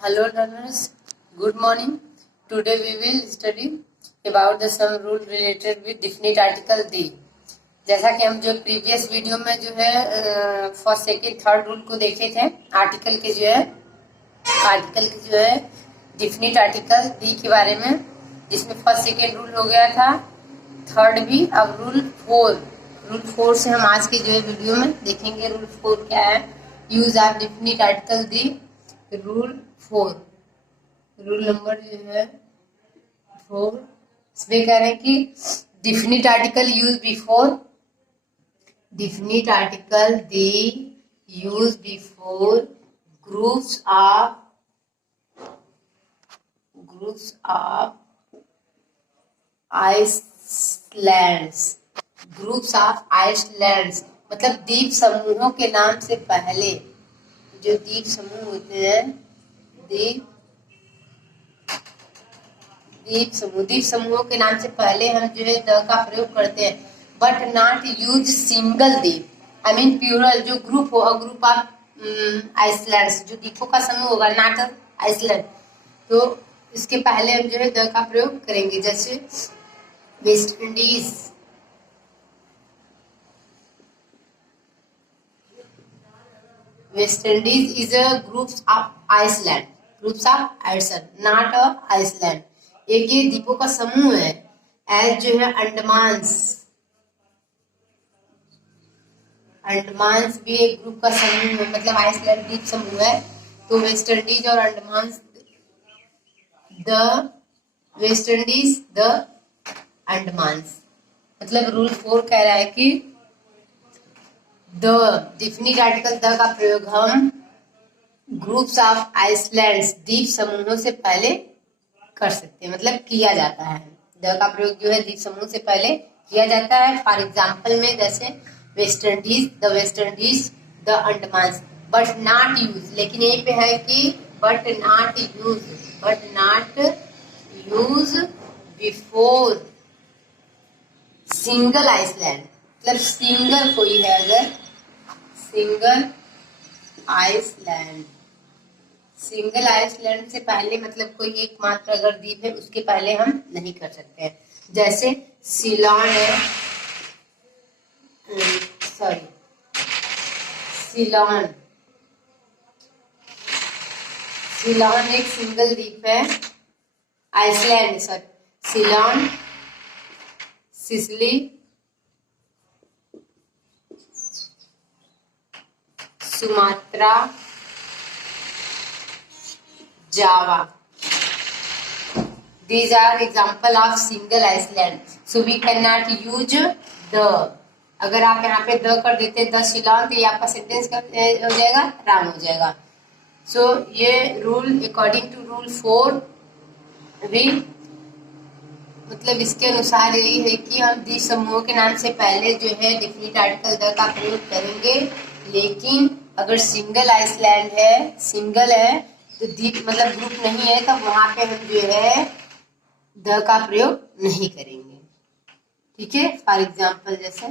Hello learners, good morning. Today we will study about the some rule related with definite article the. जैसा कि हम जो previous video में जो है फर्स्ट सेकेंड थर्ड रूल को देखे थे आर्टिकल के जो है डिफिनिट आर्टिकल दी के बारे में, जिसमें फर्स्ट सेकेंड रूल हो गया था, थर्ड भी। अब रूल फोर से हम आज के जो है वीडियो में देखेंगे। रूल फोर क्या है? Use of definite article the. Rule four, rule number जो है 4, इसमें कह रहे हैं कि definite article use before groups of islands मतलब द्वीप समूहों के नाम से पहले जो द्वीप समूह होते हैं, द्वीप समूहों के नाम से पहले हम जो है द का प्रयोग करते हैं, बट नॉट यूज सिंगल द्वीप। आई मीन प्लूरल जो ग्रुप होगा, ग्रुप ऑफ आइसलैंड्स, जो द्वीपों का समूह होगा, नॉट आइसलैंड, तो इसके पहले हम जो है द का प्रयोग करेंगे। जैसे West Indies is a groups of island, not a island. एक ये द्वीपों का समूह है। एज जो है अंडमान्स भी एक ग्रुप का समूह है, मतलब आइसलैंड द्वीप समूह है। तो वेस्ट इंडीज और अंडमान्स, द अंडमान्स। मतलब रूल 4 कह रहा है कि द डिफिनिट आर्टिकल द का प्रयोग हम ग्रुप्स ऑफ आइसलैंड्स द्वीप समूहों से पहले कर सकते हैं, मतलब किया जाता है। द का प्रयोग जो है द्वीप समूह से पहले किया जाता है। फॉर एग्जाम्पल में जैसे West Indies, the Andamans, but not use. लेकिन यहीं पे है कि but not use before single island. मतलब सिंगल कोई है, अगर सिंगल आइसलैंड से पहले, मतलब कोई एकमात्र अगर द्वीप है, उसके पहले हम नहीं कर सकते हैं। जैसे सिलोन एक सिंगल द्वीप है। Island Ceylon, Sicily, Sumatra, Java, these are example of single Iceland, so we cannot use the। अगर आप यहाँ पे द कर देते द शिलोंग, तो ये आपका सेंटेंस हो जाएगा, राम हो जाएगा। सो ये रूल अकॉर्डिंग टू रूल 4 भी, मतलब इसके अनुसार यही है कि हम द्वीप समूहों के नाम से पहले जो है डिफिनिट आर्टिकल द का प्रयोग करेंगे। लेकिन अगर सिंगल आइसलैंड है, सिंगल है, तो द्वीप मतलब ग्रुप नहीं है, तो वहां पे हम जो है द का प्रयोग नहीं करेंगे। ठीक है, फॉर एग्जाम्पल जैसे।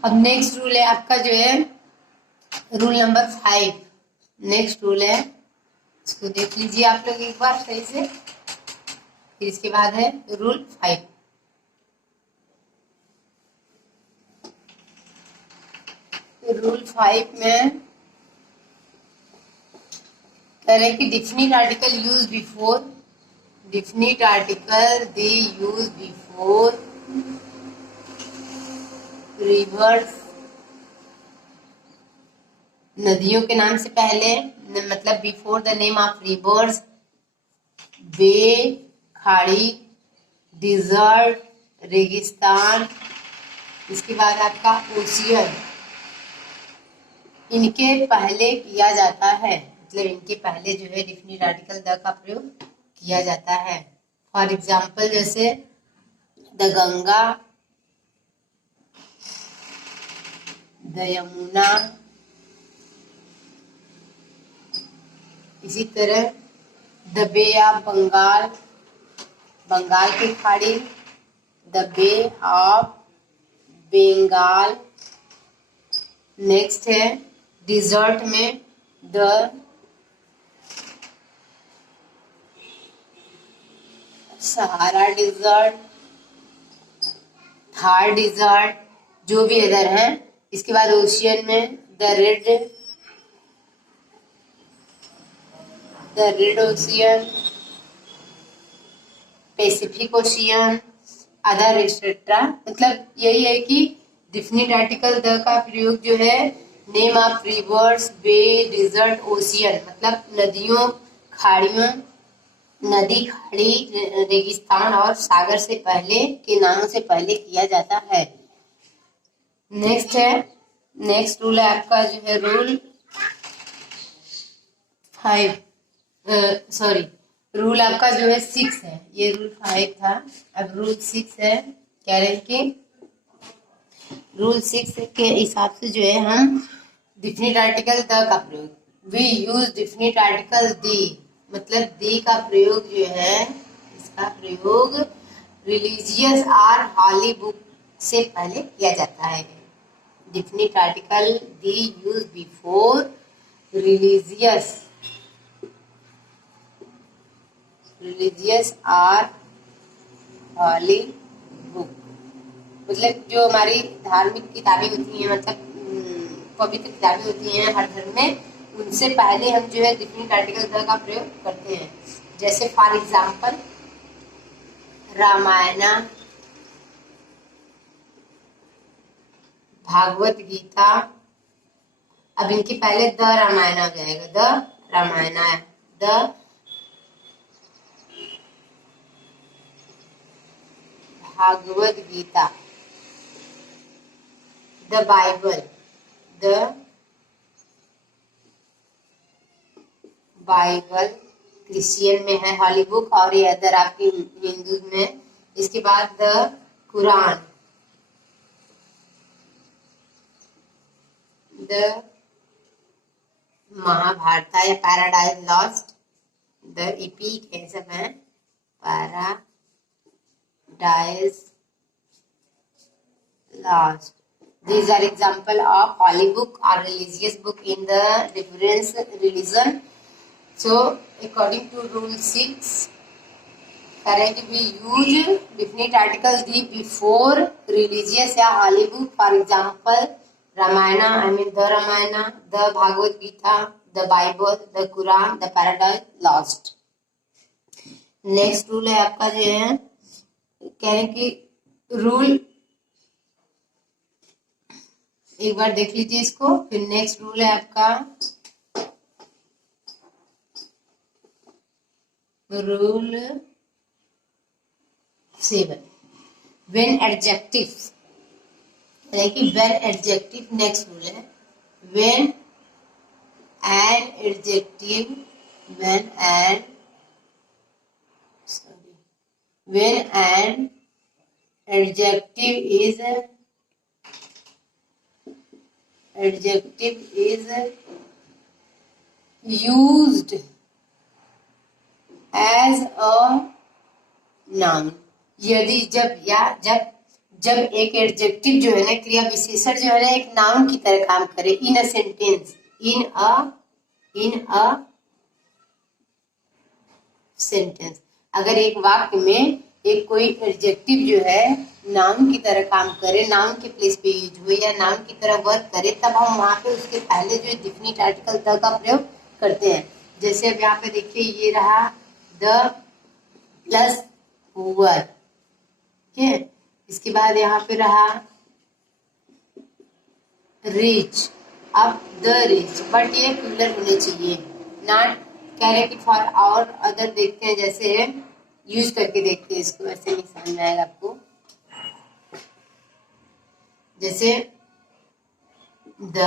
अब नेक्स्ट रूल है आपका जो है रूल नंबर 5। नेक्स्ट रूल है, इसको देख लीजिए आप लोग एक बार सही से। फिर इसके बाद है रूल 5। रूल 5 में कह रहे हैं कि definite article use before rivers, नदियों के नाम से पहले, मतलब before the name of rivers, bay, खाड़ी, डिजर्ट, रेगिस्तान, इसके बाद आपका ओशियन, इनके पहले किया जाता है। मतलब इनके पहले जो है डिफिनिट आर्टिकल द का प्रयोग किया जाता है। फॉर एग्जाम्पल जैसे द गंगा, द यमुना, इसी तरह the bay of Bengal, Bengal की खाड़ी, the bay of Bengal. Next है डिजर्ट में the Sahara desert, Thar desert, जो भी अदर है। इसके बाद ओशियन में the red ocean, Pacific ocean, other etcetera. मतलब यही है कि डिफिनिट आर्टिकल द का प्रयोग जो है name of rivers, bay, desert, ocean, मतलब नदियों, खाड़ियों, नदी, खाड़ी, रेगिस्तान और सागर से पहले के नामों से पहले किया जाता है। नेक्स्ट रूल है आपका जो है रूल 5, रूल आपका जो है 6 है। ये रूल 5 था, अब रूल 6 है। कह रहे हैं कि रूल 6 के हिसाब से जो है हम डिफिनिट आर्टिकल द का प्रयोग, वी यूज डिफिनिट आर्टिकल दी, मतलब दी का प्रयोग जो है, इसका प्रयोग रिलीजियस और हॉली बुक से पहले किया जाता है। डिफिनिट आर्टिकल दी यूज बिफोर रिलीजियस और हॉली बुक, मतलब जो हमारी धार्मिक किताबें होती हैं, मतलब पवित्र किताबें होती हैं हर धर्म में, उनसे पहले हम जो है डिफिनिट आर्टिकल द का प्रयोग करते हैं। जैसे फॉर एग्जाम्पल रामायणा, भागवत गीता। अब इनके पहले द रामायण आ जाएगा, the Ramayana, the Bhagavad Gita, the Bible, Christian में है हॉली बुक, और ये अदर आपकी हिंदू में। इसके बाद द कुरान, द महाभारत या पैराडाइज लॉस्ट, द एपिक, ये सब है paradise lost. These are example of holy book or religious book in the different religion. So according to rule 6, correct, we use definite article the before religious या holy book. For example, Ramayana, I mean the Ramayana, the Bhagavad Gita, the Bible, the Quran, the Paradise Lost. Next rule है आपका जो है, कह रहे हैं कि rule एक बार देख लीजिए इसको, फिर नेक्स्ट रूल है आपका रूल 7, व्हेन एडजेक्टिव, यानी कि व्हेन एडजेक्टिव, नेक्स्ट रूल है when an adjective, when an adjective is used as a noun, यदि जब एक एडजेक्टिव जो है ना, क्रिया विशेषण जो है ना, एक नाउन की तरह काम करे इन a sentence, in a sentence. अगर एक वाक्य में एक कोई एडजेक्टिव जो है नाउन की तरह काम करे, नाउन के प्लेस पे यूज हो या नाउन की तरह वर्क करे, तब हम वहां पे उसके पहले जो डिफिनिट आर्टिकल द का प्रयोग करते हैं। जैसे अब यहाँ पे देखिए, ये रहा द प्लस पुअर, ठीक है। इसके बाद यहाँ पे रहा रिच, अब द रिच, बट ये प्लूरल होने चाहिए, नॉट, कह रहे कि फॉर और अदर। देखते हैं, जैसे यूज करके देखते हैं इसको, ऐसे नहीं समझ में आएगा आपको। जैसे the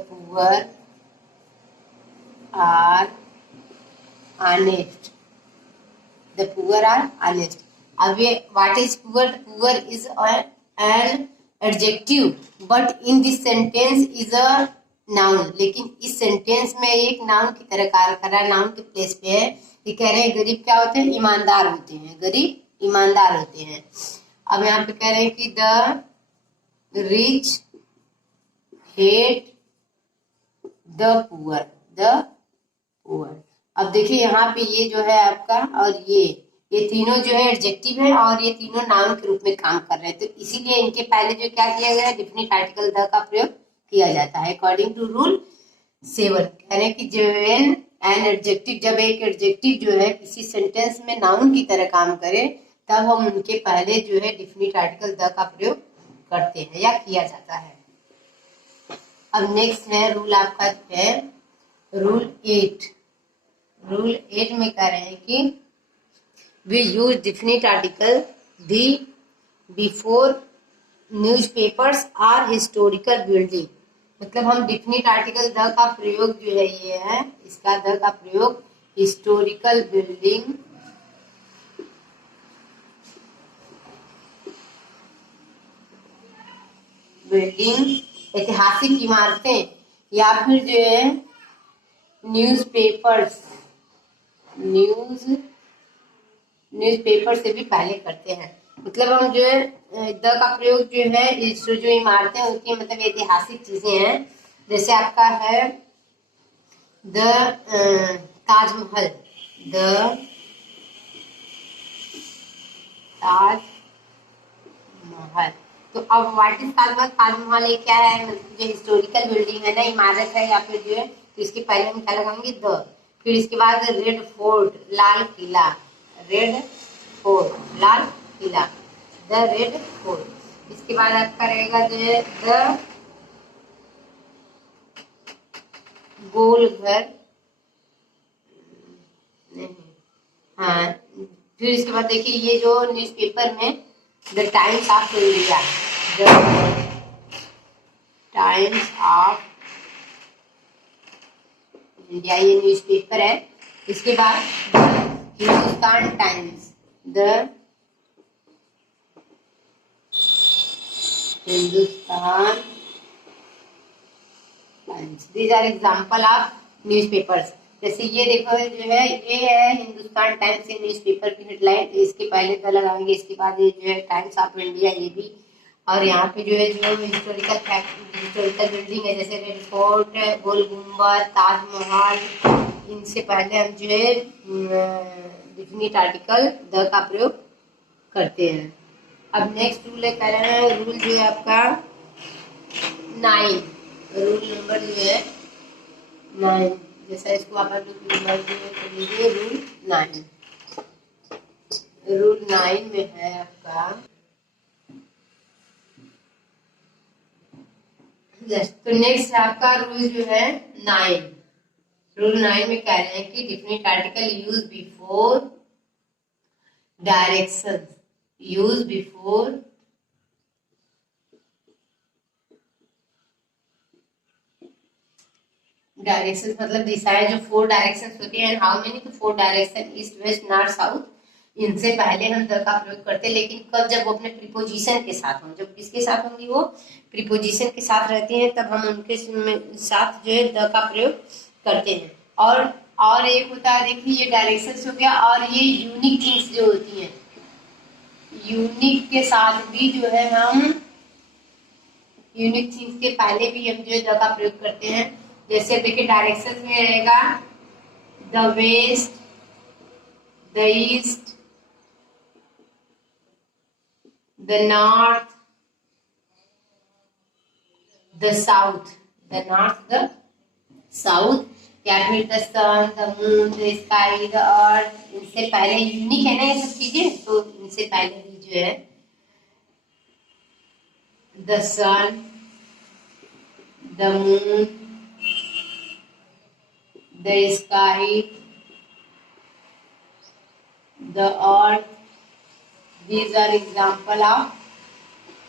poor are honest, the poor are honest. अब ये what is poor? Poor is an adjective, but in this sentence is a noun, लेकिन इस सेंटेंस में एक नाउन की तरह कार्य कर रहा है, नाउन के प्लेस पे है। ये कह रहे हैं गरीब क्या होते हैं? ईमानदार होते हैं, गरीब ईमानदार होते हैं। अब यहाँ पे कह रहे हैं कि the rich hate the poor, अब देखिए यहाँ पे ये जो है आपका और ये तीनों जो है एडजेक्टिव है और ये तीनों नाउन के रूप में काम कर रहे हैं, तो इसीलिए इनके पहले जो क्या किया गया है, डिफिनिट आर्टिकल द का प्रयोग किया जाता है अकॉर्डिंग टू रूल 7। कह रहे हैं कि एन एडजेक्टिव, जब एक एडजेक्टिव जो है किसी सेंटेंस में नाउन की तरह काम करे तब हम उनके पहले जो है डिफिनिट आर्टिकल द का प्रयोग करते हैं या किया जाता है। अब नेक्स्ट है रूल आपका है रूल 8। रूल 8 में कह रहे हैं कि we use definite article the before newspapers are historical building. मतलब हम डिफिनिट आर्टिकल द का प्रयोग जो है ये है, इसका द का प्रयोग हिस्टोरिकल बिल्डिंग ऐतिहासिक इमारतें या फिर जो है न्यूज़पेपर से भी पहले करते हैं। मतलब हम जो है द का प्रयोग जो है इस जो इमारतें होती हैं, मतलब ऐतिहासिक चीजें हैं, जैसे आपका है द ताजमहल, द ताजमहल। तो अब व्हाट इज ताजमहल? ताजमहल ये क्या है, मतलब जो हिस्टोरिकल बिल्डिंग है ना, इमारत है या फिर जो है, तो इसके पहले हम क्या लगाएंगे द। फिर इसके बाद red fort, Lal Qila, red fort, Lal Qila, the red fort. इसके बाद आपका रहेगा जो द गोल घर, नहीं, हाँ। फिर इसके बाद देखिए ये जो न्यूज़पेपर में the Times of India, the Times of India, ये न्यूज़पेपर है। इसके बाद Hindustan Times, the Hindustan Times. These are example of newspapers. जैसे ये देखो जो है ये है हिंदुस्तान टाइम्स, ये न्यूज़पेपर की हेडलाइन, इसके पहले द लगाएंगे, इसके बाद ये जो है टाइम्स ऑफ इंडिया, ये भी। और यहाँ पे जो है जो हिस्टोरिकल बिल्डिंग है, जैसे रेड फोर्ट, गोल गुम्बद, ताजमहल, इनसे पहले हम जो है डिफिनिट आर्टिकल द का प्रयोग करते हैं। अब नेक्स्ट रूल है, कह रहे हैं रूल जो है आपका 9, रूल नंबर जो है 9, जैसा इसको आप नंबर जो कर लीजिए, रूल 9। रूल 9 में है आपका तो नेक्स्ट आपका रूल जो है 9। रूल 9 में कह रहे हैं कि definite article use before direction, use before direction, मतलब दिशाएं जो 4 डायरेक्शन होती हैं, हाउ मेनी, तो 4 direction, east west north south, इनसे पहले हम द का प्रयोग करते हैं। लेकिन कब? जब वो अपने प्रीपोजिशन के साथ हों। जब किसके साथ होंगी? वो प्रीपोजिशन के साथ रहती हैं, तब हम उनके साथ जो है द का प्रयोग करते हैं। और एक होता है, देखिए ये डायरेक्शंस हो गया, और ये यूनिक थिंग्स जो होती हैं, यूनिक के साथ भी जो है हम यूनिक थिंग्स के पहले भी हम जो है द का प्रयोग करते हैं। जैसे देखिए डायरेक्शंस में रहेगा the west, the east, the north, the south, the north, the south, या फिर the sun, the moon, the sky, the earth. इनसे पहले यूनिक है ना ये सब चीजें, तो इनसे पहले भी जो है the sun, the moon, the sky, the earth, these are example of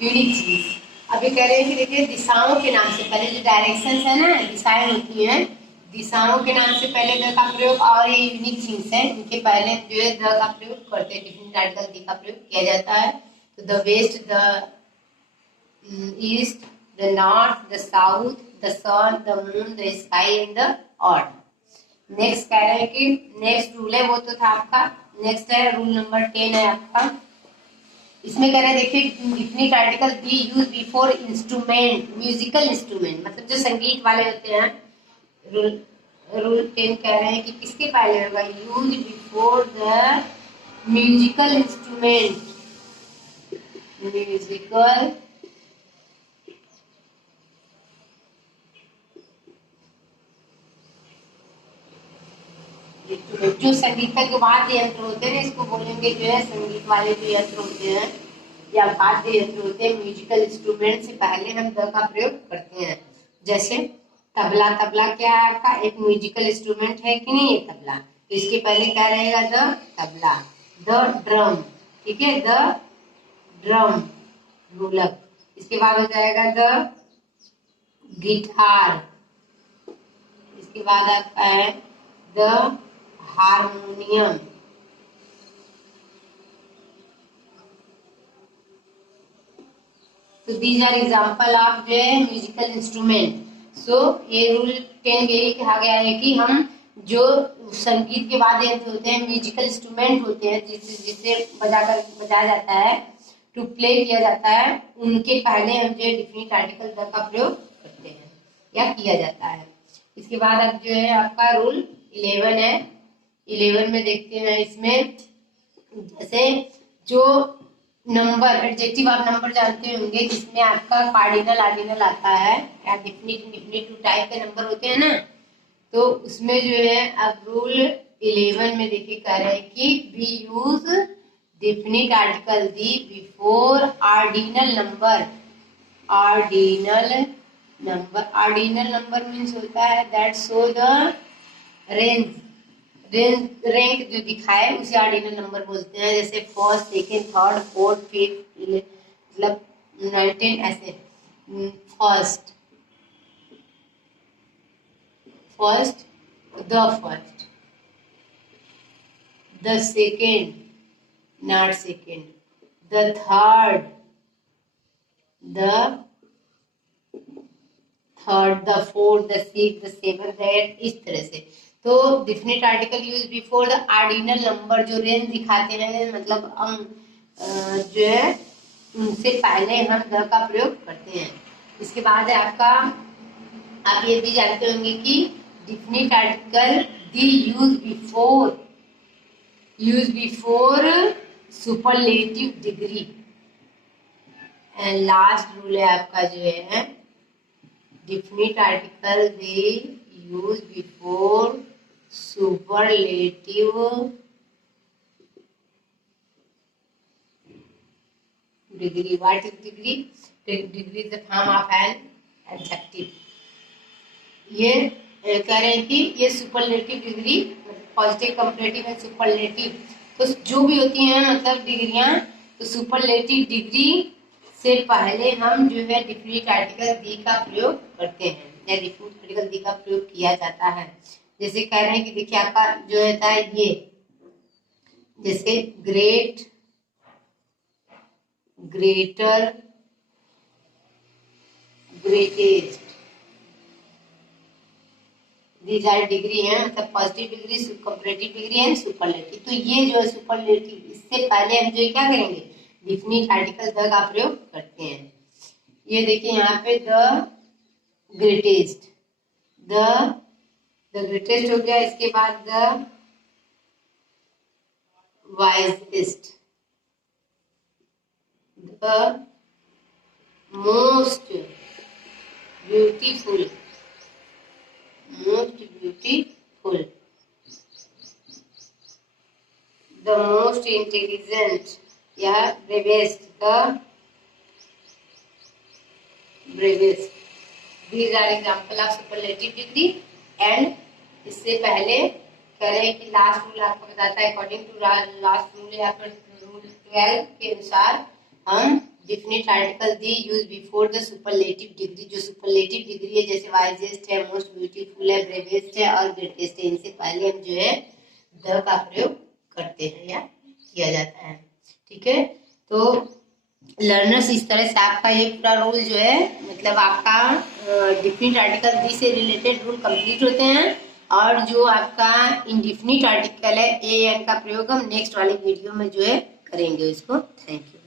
unique चीज। अभी कह रहे हैं कि देखिए दिशाओं के नाम से पहले, जो डायरेक्शंस है ना, दिशाएं होती हैं, दिशाओं के नाम से पहले द का प्रयोग, और ये यूनिक थिंग्स है, इनके पहले जो है द का प्रयोग करते हैं, डिफिनिट आर्टिकल द का प्रयोग किया जाता है। तो the west, the east, the north, the south, the sun, the moon, the sky and the earth. Next कह रहे हैं कि नेक्स्ट रूल है, वो तो था आपका, नेक्स्ट है रूल नंबर 10 है आपका। इसमें कह रहे हैं देखिए definite article B use before instrument, musical instrument, मतलब जो संगीत वाले होते हैं, रूल 10 कह रहे हैं कि किसके पहले होगा, use before the musical instrument, musical जो संगीतज्ञ वाद्य यंत्र होते हैं, इसको बोलेंगे जो है संगीत वाले जो यंत्र होते हैं या वाद्य यंत्र होते हैं, म्यूजिकल इंस्ट्रूमेंट से पहले हम द का प्रयोग करते हैं। जैसे तबला, तबला क्या है आपका, एक म्यूजिकल इंस्ट्रूमेंट है कि नहीं, ये तबला, तो इसके पहले क्या रहेगा, द तबला। द ड्रम, ठीक है, द ड्रम ढोलक। इसके बाद हो जाएगा द गिटार, इसके बाद आपका है द हारमोनियम, तो दीज आर एग्जाम्पल ऑफ जो है म्यूजिकल इंस्ट्रूमेंट। सो ये रूल 10 यही कहा गया है कि हम जो संगीत के वाद्य यंत्र होते हैं, म्यूजिकल इंस्ट्रूमेंट होते हैं, जिससे बजाया जाता है, टू प्ले किया जाता है, उनके पहले हम जो डिफिनिट आर्टिकल द का प्रयोग करते हैं या किया जाता है। इसके बाद अब जो है आपका रूल 11 है। 11 में देखते हैं, इसमें जैसे जो नंबर, एडजेक्टिव आप नंबर जानते होंगे, जिसमें आपका कार्डिनल आर्डिनल आता है या डिफिनिट इंडिफिनिट टू टाइप के नंबर होते हैं ना, तो उसमें जो है अब रूल 11 में देखिए कह रहे हैं कि we use definite article the before ordinal number. Ordinal number, ordinal number means होता है that show the range, rank जो दिखाए उसे ऑर्डिनल नंबर बोलते हैं। जैसे first, second, third, fourth, fifth, मतलब 19 ऐसे। First, first, the first, the second, not second, the third, the fourth, the sixth, the seventh, the eight, इस तरह से। तो definite article use before the ordinal number, जो रेंज दिखाते हैं, मतलब अंक जो है, उनसे पहले हम द का प्रयोग करते हैं। इसके बाद है आपका, आप ये भी जानते होंगे कि definite article the use before superlative degree. And last rule है आपका जो है definite article they use before superlative degree. What is degree? Degree is the form of an adjective. ये कह रहे हैं कि ये superlative degree, positive, comparative and superlative, तो जो भी होती हैं मतलब डिग्रियां, तो सुपरलेटिव डिग्री से पहले हम जो है डिफिनिट आर्टिकल दी का प्रयोग करते हैं या डिफिनिट आर्टिकल दी का प्रयोग किया जाता है। जैसे कह रहे हैं कि देखिए आपका जो होता है ये, जैसे great, greater, greatest, these are degree है, मतलब positive degree, comparative degree and superlative. तो ये जो है सुपरलेटिव, इससे पहले हम जो क्या करेंगे, डिफिनिट आर्टिकल द का प्रयोग करते हैं। ये देखिए यहाँ पे द ग्रेटेस्ट, द ग्रेटेस्ट हो गया। इसके बाद the wisest, the most beautiful, most beautiful, the most intelligent या bravest, the bravest. These are example of superlative degree। And इससे पहले कह रहे हैं कि लास्ट रूल आपको बताता है, अकॉर्डिंग टू लास्ट रूल या फिर रूल 12 के अनुसार हम definite article the use before the superlative degree. जो सुपरलेटिव डिग्री है, जैसे वाइजेस्ट है, मोस्ट ब्यूटीफुल है, ब्रेवेस्ट है और ग्रेटेस्ट है, इनसे पहले हम जो है द का प्रयोग करते हैं या किया जाता है। ठीक है, तो लर्नर्स, इस तरह से आपका ये पूरा रूल जो है, मतलब आपका डिफिनिट आर्टिकल दी से रिलेटेड रूल कंप्लीट होते हैं। और जो आपका इंडिफिनिट आर्टिकल है ए एन का प्रयोग हम नेक्स्ट वाले वीडियो में जो है करेंगे इसको। Thank you.